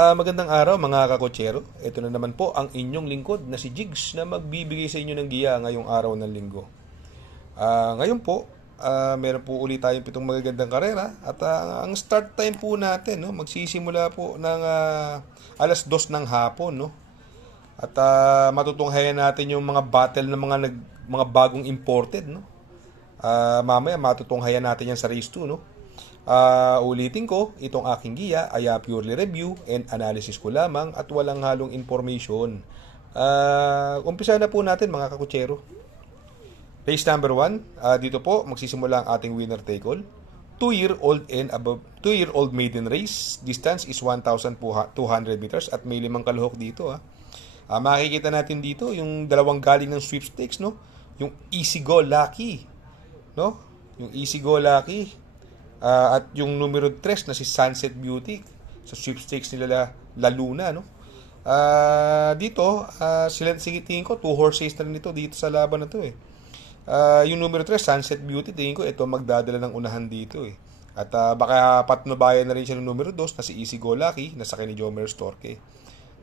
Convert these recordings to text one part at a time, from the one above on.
Magandang araw mga kakotsero. Ito na naman po ang inyong lingkod na si Jigs na magbibigay sa inyo ng giya ngayong araw ng linggo. Ngayon po, meron po ulit tayong pitong magagandang karera at ang start time po natin, no, magsisimula po ng alas 2 ng hapon, no. At matutunghayan natin yung mga battle ng mga bagong imported, no. Mamaya matutunghayan natin yan sa race 2, no. Ulitin ko, itong aking giya ay purely review and analysis ko lamang at walang halong information. Umpisa na po natin mga kakutsero. Race number 1, dito po magsisimula ang ating winner take all. 2-year-old and above, 2-year-old maiden race. Distance is 1,200 meters at may 5 kalahok dito. Makikita natin dito yung dalawang galing ng sweepstakes, no? Yung Easy Go Lucky, no? Yung Easy Go Lucky. At yung numero 3 na si Sunset Beauty sa sweepstakes nila La Luna, no? Dito, sila tingin ko 2 horses na rin ito dito sa laban na to eh. Yung numero 3 Sunset Beauty, tingin ko ito magdadala ng unahan dito eh. At baka patnubayan na rin siya ng numero 2 na si Easy Go Lucky na sa ni Jomer Storke.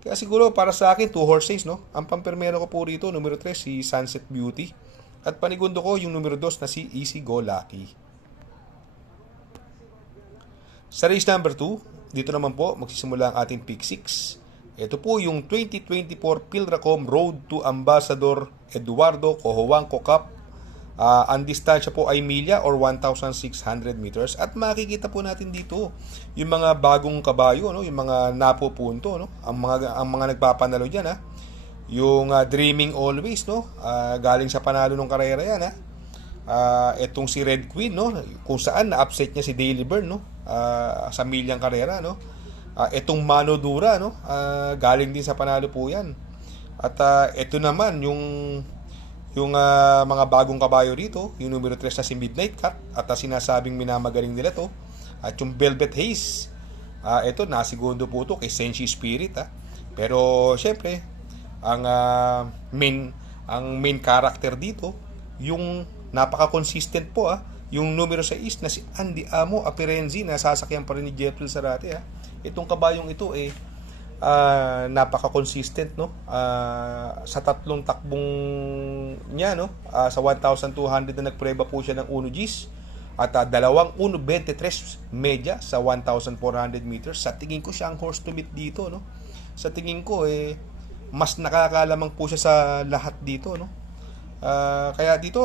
Kaya siguro para sa akin 2 horses, no? Ang pampirmero ko po rito numero 3 si Sunset Beauty at panigundo ko yung numero 2 na si Easy Go Lucky. Sa race number 2, dito naman po magsisimula ang ating pick 6. Ito po yung 2024 Pilracom Road to Ambassador Eduardo Cojuangco Cup. Ang distansya po ay milya or 1,600 meters. At makikita po natin dito yung mga bagong kabayo, no? Yung mga napupunto, no? Ang mga nagpapanalo dyan, ha? Yung Dreaming Always, no? Galing sa panalo ng karera yan, ha? Etong si Red Queen, no, kung saan na-upset niya si Daily Burn, no, sa milyang karera, no. Etong Mano Dura, no, galing din sa panalo po yan. At ito naman yung mga bagong kabayo dito, yung numero 3 na si Midnight Cut at sinasabing minamagaling nila to. At yung Velvet Haze, ito nasigundo po to kay Senshi Spirit, ha. Pero syempre ang main character dito yung napaka-consistent po, yung numero 6 na si Andy Amo Apirenzi na sasakyan pa rin ni Jeffrey Zarate. Itong kabayong ito napaka-consistent, no, sa tatlong takbong niya, no, sa 1,200 na nagpreba po siya ng 1 Gs at dalawang 1.23 media sa 1,400 meters. Sa tingin ko siya ang horse to beat dito, no. Sa tingin ko mas nakakalamang po siya sa lahat dito, no. Kaya dito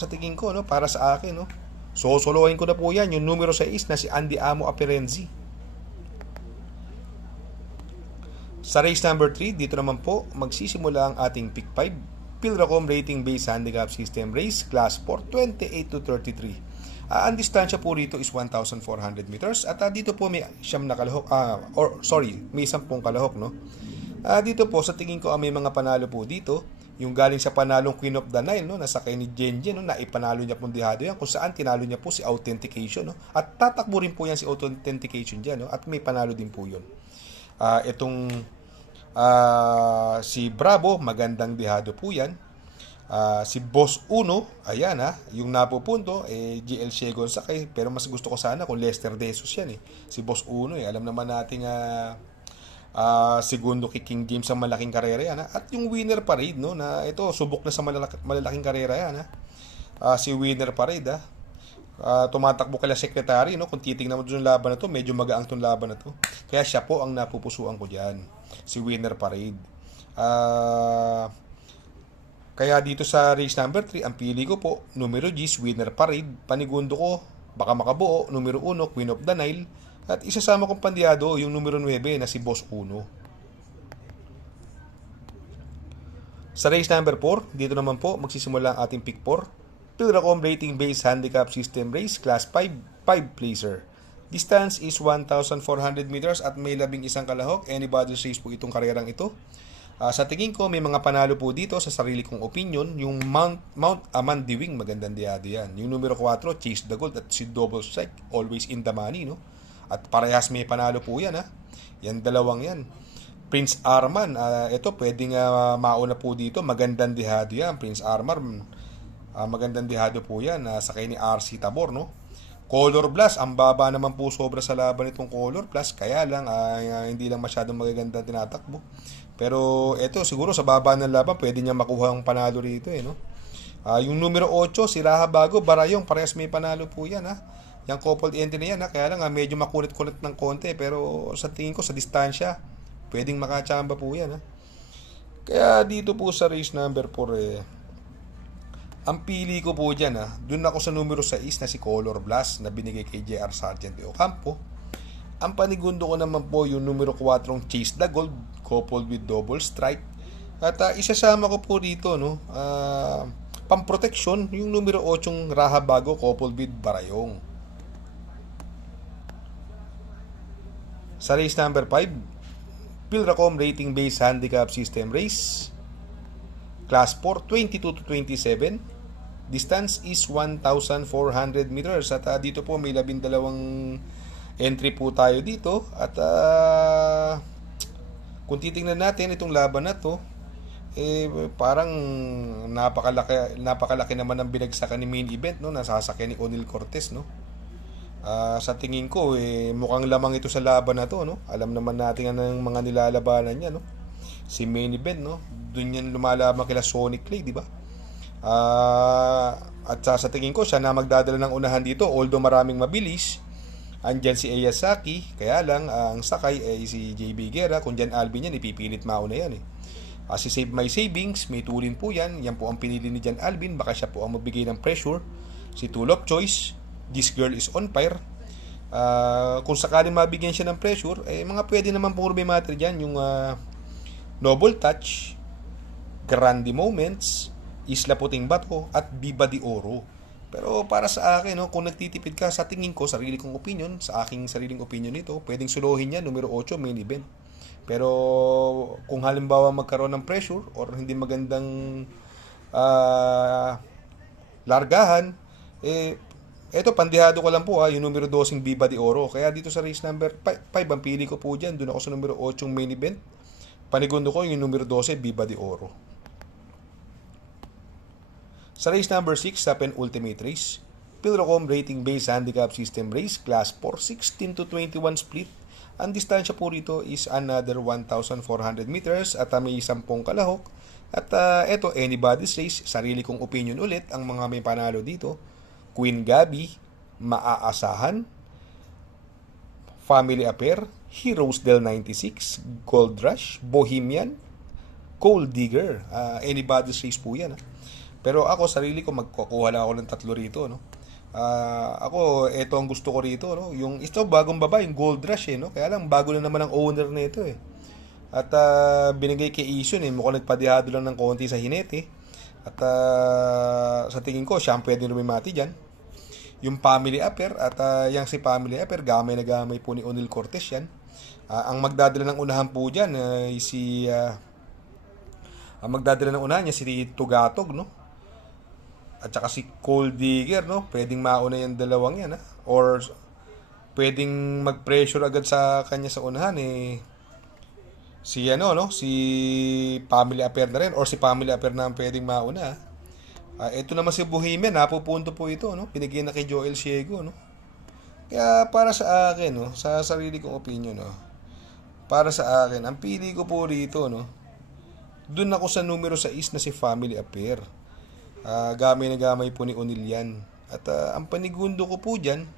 sa tingin ko, no, para sa akin, no, sosolohin ko na po yan yung numero 6 na si Andy Amo Apirenzi. Sa race number 3, dito naman po magsisimula ang ating pick 5 Pilracom Rating Based Handicap System Race Class 4, 28 to 33. Ang distansya po rito is 1,400 meters at dito po may siyam na kalahok, may 10 kalahok, no. Dito po sa tingin ko may mga panalo po dito. Yung galing sa panalong Queen of the Nile, no, nasa kay ni Jenjen, no, na ipanalo niya pong dihado yan, kung saan tinalo niya po si Authentication, no, at tatakbo rin po yan si Authentication dyan, no, at may panalo din po yun. Itong si Bravo, magandang dihado po yan. Si Boss Uno, ayan, yung napupunto, GL Shegon sakay, pero mas gusto ko sana kung Lester Desos yan, si Boss Uno, alam naman natin segundo kay King James sa malaking karera yan, at yung Winner Parade, no, na ito subok na sa malalaking karera yan, si Winner Parade, tumatakbo kala secretary, no. Kung titingnan mo doon yung laban na to, medyo magaang tong laban na to, kaya siya po ang napupusuan ko diyan, si Winner Parade. Kaya dito sa race number 3, ang pili ko po numero G, Winner Parade. Panigundo ko baka makabuo numero 1 Queen of the Nile. At isasama kong pandiyado yung numero 9 na si Boss Uno. Sa race number 4, dito naman po magsisimula ang ating pick 4. Pilracom Rating Based Handicap System Race Class 5, 5 placer. Distance is 1,400 meters at may 11 kalahok. Anybody's race po itong karerang ito. Sa tingin ko may mga panalo po dito sa sarili kong opinion. Yung Mount Amandiwing, magandang diyado yan. Yung numero 4, Chase the Gold at si Double Strike, always in the money, no. At parehas may panalo po yan, yan dalawang yan. Prince Arman, ito pwedeng mauna po dito, magandang dihado yan. Prince Arman, magandang dihado po yan, sakay ni RC Tabor, no. Color Blast, ang baba naman po sobra sa laban itong Color Blast. Kaya lang, hindi lang masyadong magaganda tinatakbo. Pero eto, siguro sa baba ng laban, pwede niya makuha ang panalo rito eh, no? Yung numero 8, si Raha Bago, Barayong, parehas may panalo po yan ha. Yung coupled entry na yan ha, kaya lang medyo makulit-kulit ng konti. Pero sa tingin ko, sa distansya, pwedeng makachamba po yan ha. Kaya dito po sa race number 4 ang pili ko po dyan dun ako sa numero 6 na si Color Blast na binigay kay JR Sargent de Ocampo. Ang panigundo ko naman po yung numero 4 Chase the Gold, coupled with Double Strike. At isasama ko po dito pamproteksyon yung numero 8 Raha Bago, coupled with Barayong. Sa race number 5, Pilracom Rating Based Handicap System Race, Class 4, 22 to 27. Distance is 1,400 meters. At dito po may 12 entry po tayo dito. At kung titingnan natin itong laban na to, parang napakalaki naman ang binagsakan ni main event, no? Nasasakyan ni Onil Cortez, no? Sa tingin ko mukhang lamang ito sa laban na to, no? Alam naman natin ang mga nilalabanan niya, no? Si main event, no? Doon yan lumalaban kila Sonic Clay, di ba? At sa tingin ko siya na magdadala ng unahan dito, although maraming mabilis. Andyan si Eyasaki, kaya lang ang sakay ay si JB Guerra. Kung dyan Alvin yan, ipipilit mauna yan si Save My Savings, may tulin po yan. Yan po ang pinili ni Jan Alvin, baka siya po ang magbigay ng pressure. Si Tool of Choice, This Girl is on Fire. Kung sakaling mabigyan siya ng pressure, mga pwede naman po may matter dyan. Yung Noble Touch, Grande Moments, Isla Puting Bato, at Viva de Oro. Pero para sa akin, kung nagtitipid ka, sa tingin ko, sarili kong opinion, sa aking sariling opinion nito, pwedeng suluhin niya, numero 8, main event. Pero kung halimbawa magkaroon ng pressure or hindi magandang largahan, eto, pandihado ko lang po yung numero 12 Viva de Oro. Kaya dito sa race number 5, ang pili ko po dyan, doon ako sa numero 8 main event. Panigundo ko yung numero 12 Viva de Oro. Sa race number 6, sa penultimate race, Pilracom Rating Based Handicap System Race, Class 4, 16 to 21 split. Ang distansya po rito is another 1,400 meters at may 10 kalahok. At eto, anybody's race, sarili kong opinion ulit, ang mga may panalo dito, Queen Gabi, Maaasahan, Family Affair, Heroes del 96, Gold Rush, Bohemian, Gold Digger. Anybody's race po yan. Pero ako, sarili ko, magkukuha lang ako ng 3 rito, no? Ako, ito ang gusto ko rito, no? Yung ito, bagong baba, yung Gold Rush, no? Kaya lang, bago na naman ang owner na ito, At binigay kay Isun, mukhang nagpadihado lang ng konti sa hinete. At sa tingin ko, siya ang pwede rumimati dyan. Yung Family Affair, at yung si Family Affair, gamay na gamay po ni Onil Cortez yan. Ang magdadala ng unahan po dyan, ang magdadala ng unahan niya, si Tugatog, no? At saka si Gold Digger, no? Pwedeng mauna yung dalawang yan, Or pwedeng mag-pressure agad sa kanya sa unahan, si Family Affair na rin, or si Family Affair na pwedeng mauna. Ito naman si Bohemian, napupunto po ito, no? Pinigyan na kay Joel Ciego, no? Kaya para sa akin, no, sa sarili kong opinion, no, para sa akin, ang pili ko po rito, no, dun ako sa numero 6 na si Family Affair. Gamay na gamay po ni Onil yan. At ang panigundo ko po dyan,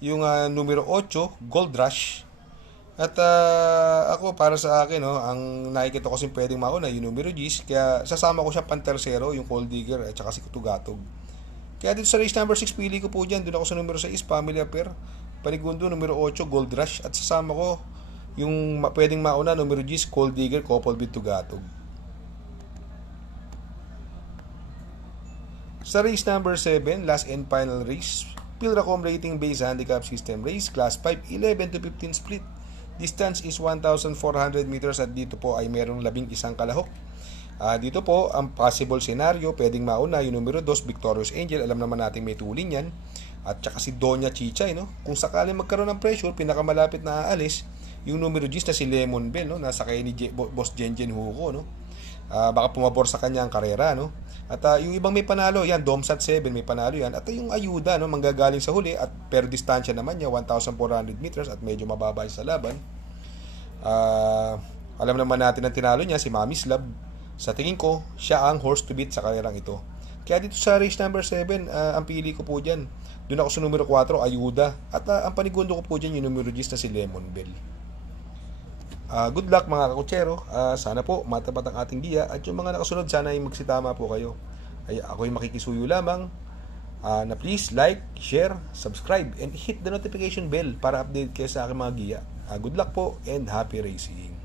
yung numero 8, Gold Rush. At ako, para sa akin, ang nakikita ko kasi pwedeng mauna yung numero 10. Kaya sasama ko siya pantersero, yung Gold Digger at saka si Tugatog. Kaya dito sa race number 6, pili ko po dyan. Doon ako sa numero 6, Family Affair. Panigundo, numero 8, Gold Rush. At sasama ko yung pwedeng mauna, numero 10, Gold Digger, coupled with Tugatog. Sa race number 7, last and final race, Pilracom Rating Based Handicap System Race, Class 5, 11 to 15 split. Distance is 1,400 meters at dito po ay merong 11 kalahok. Dito po, ang possible scenario, pwedeng mauna yung numero 2, Victorious Angel. Alam naman natin may tulin yan. At saka si Doña Chichay, no? Kung sakaling magkaroon ng pressure, pinakamalapit na aalis, yung numero 10 na si Lemon Bell, no? Nasa kay ni Boss Jenjen Hugo, no? Baka pumabor sa kanya ang karera, no? At yung ibang may panalo, yan, Domsat 7 may panalo yan. At yung ayuda, no, manggagaling sa huli at pero distansya naman niya 1,400 meters at medyo mababa sa laban. Alam naman natin ang tinalo niya si Mami Slab. Sa tingin ko, siya ang horse to beat sa karerang ito. Kaya dito sa race number 7, ang pili ko po dyan. Doon ako sa numero 4, Ayuda. At ang panigundo ko po dyan yung numero 10 na si Lemon Bell. Good luck mga kakutsero. Sana po matapat ang ating giya. At yung mga nakasunod, sana ay magsitama po kayo. Ay, ako'y makikisuyo lamang na please like, share, subscribe, and hit the notification bell para update kayo sa aking mga giya. Good luck po and happy racing!